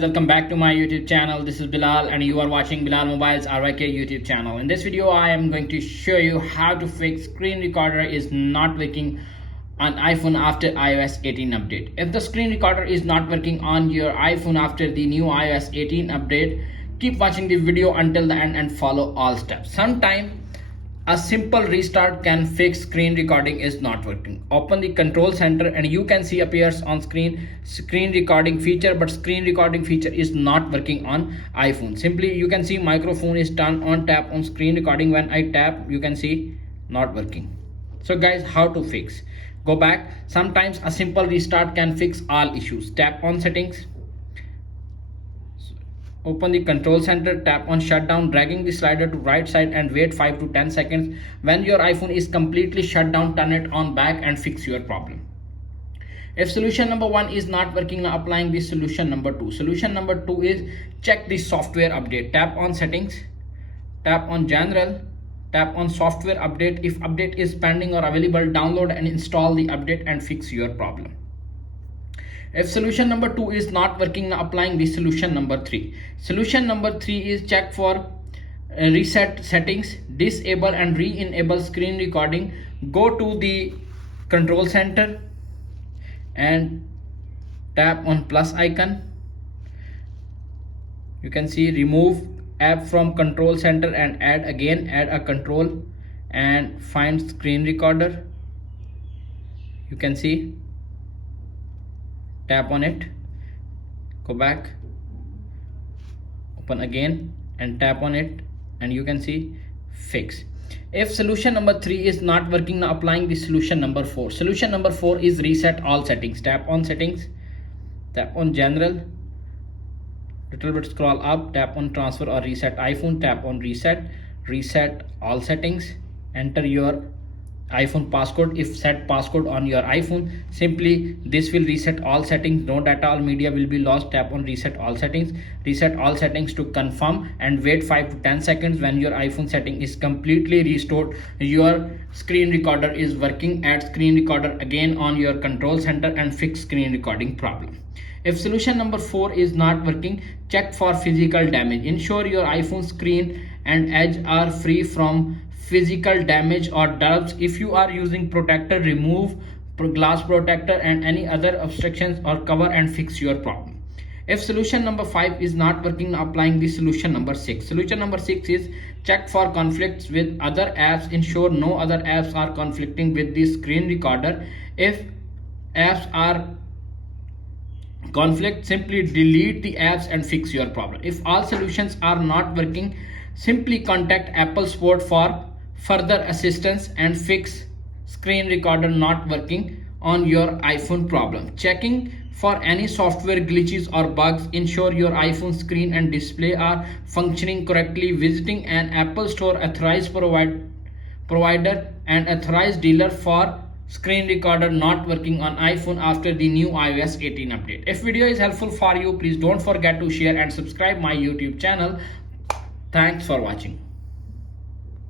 Welcome back to my YouTube channel. This is Bilal and you are watching Bilal Mobiles RYK YouTube channel. In this video I am going to show you how to fix screen recorder is not working on iPhone after iOS 18 update. If the screen recorder is not working on your iPhone after the new iOS 18 update, keep watching the video until the end and follow all steps. Sometimes a simple restart can fix screen recording is not working. Open the control center and you can see appears on screen recording feature, but screen recording feature is not working on iPhone. Simply you can see microphone is turned on, tap on screen recording. When I tap, you can see not working. So guys, how to fix? Go back. Sometimes a simple restart can fix all issues. Tap on settings. Open the control center, tap on shutdown, dragging the slider to right side and wait 5 to 10 seconds. When your iPhone is completely shut down, turn it on back and fix your problem. If solution number 1 is not working, now applying the solution number 2. Solution number 2 is check the software update. Tap on settings, tap on general, tap on software update. If update is pending or available, download and install the update and fix your problem. If solution number 2 is not working, now applying the solution number 3. Solution number 3 is check for reset settings, disable and re-enable screen recording. Go to the control center and tap on plus icon. You can see remove app from control center and add a control and find screen recorder. You can see, tap on it, go back, open again and tap on it and you can see fix. If solution number 3 is not working, now applying the solution number 4. Solution number 4 is reset all settings. Tap on settings, tap on general, little bit scroll up, tap on transfer or reset iPhone, tap on reset all settings, enter your iPhone passcode. If set passcode on your iPhone, simply this will reset all settings. No data or media will be lost. Tap on reset all settings to confirm and wait 5 to 10 seconds. When your iPhone setting is completely restored, your screen recorder is working. Add screen recorder again on your control center and fix screen recording problem. If solution number 4 is not working, check for physical damage. Ensure your iPhone screen and edge are free from physical damage or dubs. If you are using protector, remove glass protector and any other obstructions or cover and fix your problem. If solution number 5 is not working, applying the solution number 6. Solution number 6 is check for conflicts with other apps. Ensure no other apps are conflicting with the screen recorder. If apps are conflict, simply delete the apps and fix your problem. If all solutions are not working, simply contact Apple support for further assistance and fix screen recorder not working on your iPhone problem. Checking for any software glitches or bugs. Ensure your iPhone screen and display are functioning correctly. Visiting an Apple store authorized provider and authorized dealer for screen recorder not working on iPhone after the new iOS 18 update. If video is helpful for you, please don't forget to share and subscribe my YouTube channel. Thanks for watching.